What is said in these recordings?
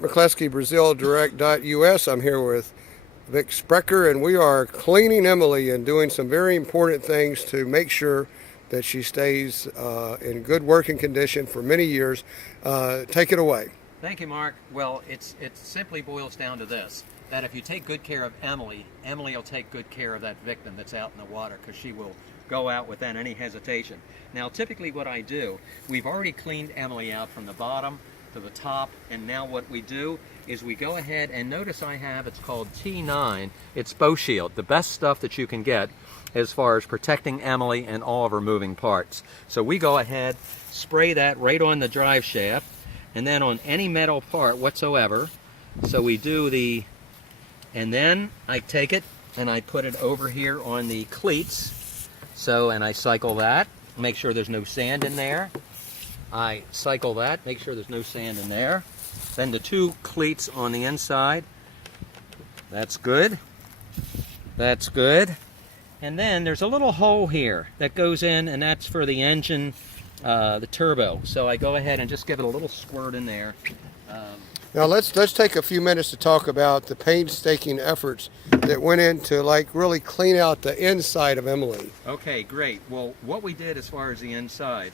McCleskey, BrazilDirect.us. I'm here with Vic Sprecher, and we are cleaning Emily and doing some very important things to make sure that she stays in good working condition for many years. Take it away. Thank you, Mark. Well, it simply boils down to this, that if you take good care of Emily, Emily will take good care of that victim that's out in the water, because she will go out without any hesitation. Now, typically what I do, we've already cleaned Emily out from the bottom to the top, and now what we do is we go ahead and notice I have, it's called T9, it's Bow Shield, the best stuff that you can get as far as protecting Emily and all of her moving parts. So we go ahead, spray that right on the drive shaft, and then on any metal part whatsoever. So we do and then I take it and I put it over here on the cleats. So, and I cycle that, make sure there's no sand in there. I cycle that, make sure there's no sand in there. Then the two cleats on the inside. That's good. That's good. And then there's a little hole here that goes in, and that's for the engine, the turbo. So I go ahead and just give it a little squirt in there. Now let's take a few minutes to talk about the painstaking efforts that went into really clean out the inside of Emily. Okay, great. Well, what we did as far as the inside,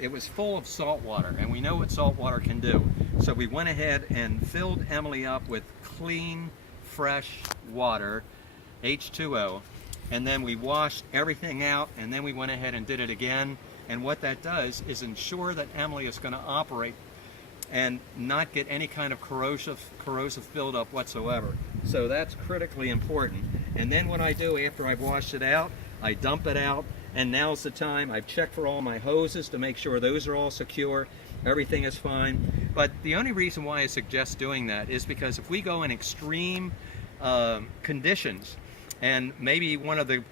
it was full of salt water, and we know what salt water can do. So we went ahead and filled Emily up with clean, fresh water, H2O, and then we washed everything out, and then we went ahead and did it again. And what that does is ensure that Emily is going to operate and not get any kind of corrosive buildup whatsoever. So that's critically important. And then what I do after I've washed it out, I dump it out, and now's the time. I've checked for all my hoses to make sure those are all secure, everything is fine. But the only reason why I suggest doing that is because if we go in extreme conditions, and maybe one of the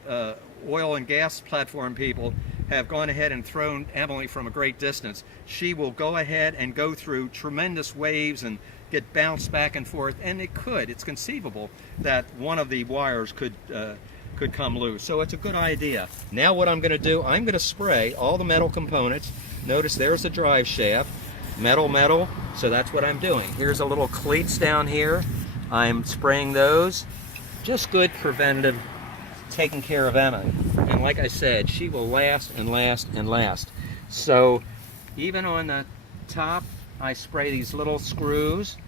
oil and gas platform people have gone ahead and thrown Emily from a great distance, she will go ahead and go through tremendous waves and get bounced back and forth, and it's conceivable that one of the wires could come loose. So it's a good idea. Now what I'm going to do, I'm going to spray all the metal components. Notice there's the drive shaft, metal, so that's what I'm doing. Here's a little cleats down here. I'm spraying those. Just good preventative, taking care of Emily. And like I said, she will last and last and last. So even on the top, I spray these little screws.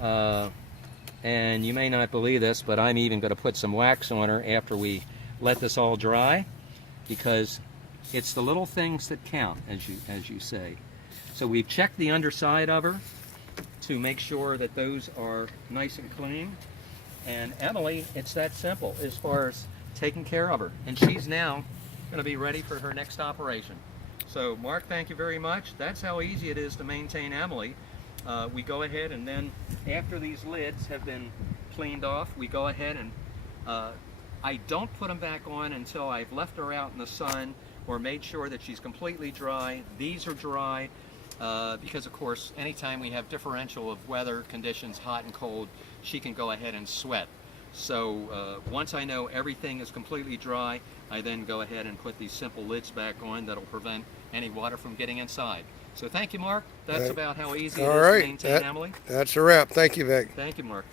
And you may not believe this, but I'm even going to put some wax on her after we let this all dry, because it's the little things that count, as you say. So we've checked the underside of her to make sure that those are nice and clean. And Emily, it's that simple as far as taking care of her. And she's now going to be ready for her next operation. So Mark, thank you very much. That's how easy it is to maintain Emily. We go ahead and then, after these lids have been cleaned off, we go ahead and I don't put them back on until I've left her out in the sun or made sure that she's completely dry. These are dry because, of course, anytime we have differential of weather conditions, hot and cold, she can go ahead and sweat. So once I know everything is completely dry, I then go ahead and put these simple lids back on that'll prevent any water from getting inside. So thank you, Mark. That's about how easy it is to maintain Emily. That's a wrap. Thank you, Vic. Thank you, Mark.